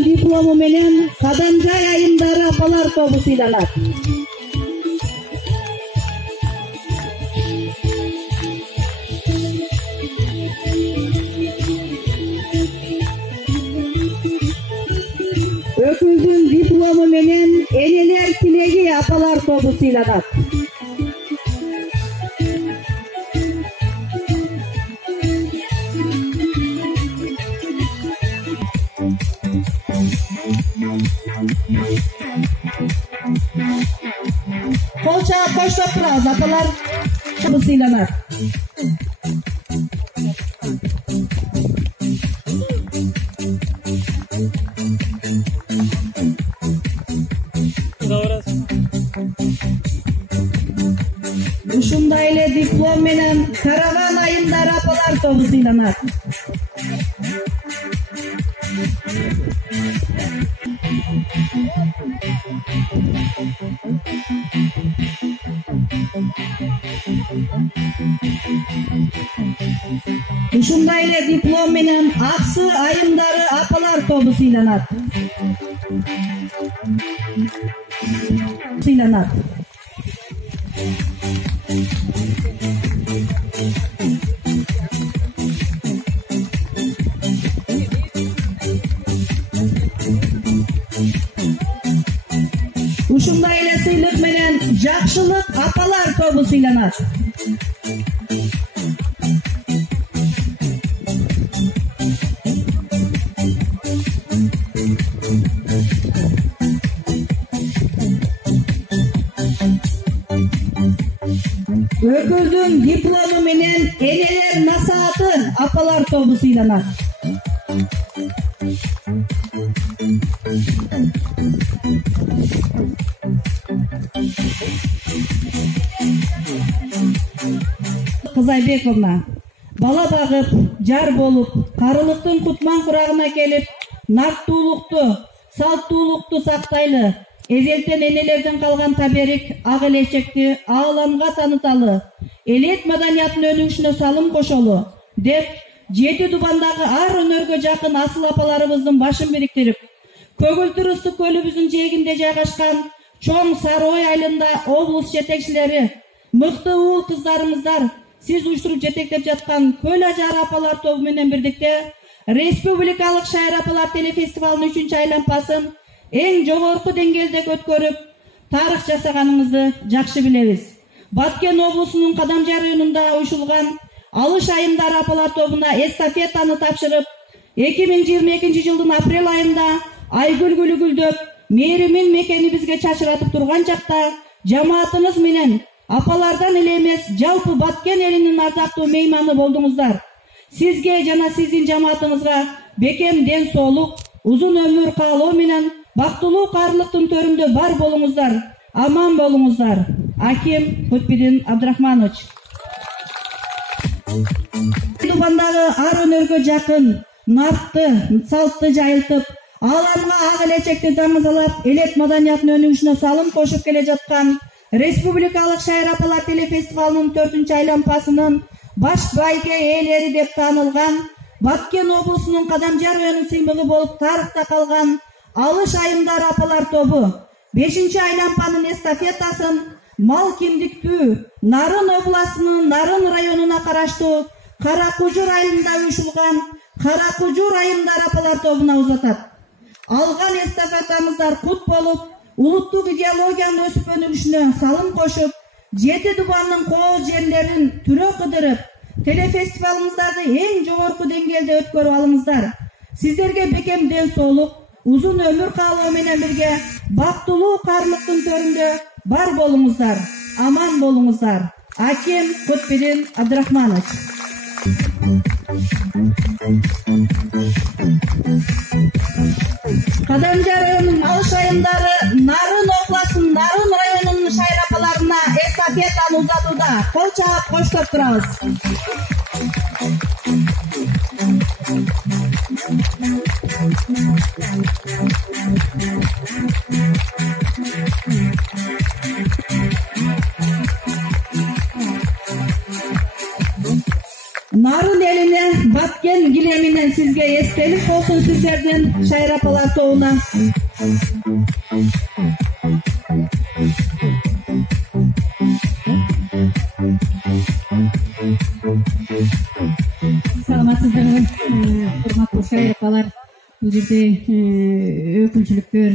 Өкүлдүн диплому менен Кадамжай айымдары апалар тобу сыйланат. Өкүлдүн диплому менен энелер тилеги апалар тобу сыйланат. Кол чаап коштоп турабыз, апалар тобу сыйланат. Ушундай эле диплом менен Караган айымдары апалар тобу сыйланат. Ушундай эле диплом менен Аксы айымдары апалар тобу сыйланат. Ушундай эле сыйлык менен Жакшылык апалар тобу сыйланат. Өкүлдүн диплому менен энелер насааты апалар тобу сыйланат. Кызайбековна бала багып, жар болуп, карылыктын кутман курагына келип, нактуулукту, салттуулукту сактайлы, эзелтен энелерден калган таберик, ак элечекти ааламга тааныталы, элет маданиятын өнүгүшүнө салым кошолу деп, Жети Дубандагы ар өнөргө жакын асыл апаларыбыздын башын бириктирип, Көгүлтүр ыстык көлүбүздүн жээгинде жайгашкан чоң Сары Ой айылында облус жетекчилери, мыкты уул кыздарымыздар, сиз уюштуруп жетектеп жаткан Көл Ажары апалар тобу менен бирдикте Республикалык Шайыр апалар телефестивалынын 3-чү айлампасын эң жогорку деңгээлде өткөрүп, тарых жасаганыңызды жакшы билебиз. Баткен облусунун Кадамжай районунда уюшулган Алыш айымдары апалар тобуна эстафетаны тапшырып, 2022 жылдын апрель айында Айгүл гүлү гүлдөп, мээримин мекенибизге чачыратып турган жакта жамаатыңыз менен апалардан эле эмес, жалпы Баткен элинин ардактуу мейманы болдуңуздар. Сизге жана сиздин жамаатыңызга бекем ден соолук, узун өмүр каалоо менен бактылуу каарылыктын төрүндө бар болуңуздар, аман болуңуздар. Аким Кутбидин Абдрахманович. Дубандагы ар өнөргө жакын, наркты, салтты жайылтып, ааламга ак элечекти тамызалап, элет маданиятынын өнүгүшүнө салым кошуп келе жаткан Республикалык Шайыр апалар телефестивалынын 4-чү айлампасынын баш байге ээлери деп таанылган Баткен облусунун Кадамжай районунун сыймыгы болуп тарыхта калган Алыш айымдары апалар тобу 5-чи айлампанын эстафетасын мал кимдиктүү Нарын областынын Нарын районуна караштуу Каракужур айылында уюшулган Каракужур айымдары апалар тобуна узатат. Алган эстафетамыздар кут болуп, улуттук идеологиянын өсүп өнүгүшүнө салым кошуп, Жети Дубандын кооз жерлерин түрө кыдырып, телефестивалыңыздарды эң жогорку деңгээлде өткөрүп алыңыздар. Сиздерге бекем ден соолук, узун өмүр каалоо менен бирге бактылуу каарылыктын төрүндө бар болуңуздар, аман болуңуздар. Аким Кутбидин Абдрахманович. Кадамжай районунун Алыш айымдары Нарын областынын Нарын районунун шайыр апаларына эстафетаны узатууда. Кол чаап коштоп турабыз. Нарын элине Баткен Мэрия менен сизге эстелик болсун сиздердин Шайра апалар тобуна. Саламатсыздарбы, урматтуу Шайра апалар. Бул жерде өкүлчүлүктөр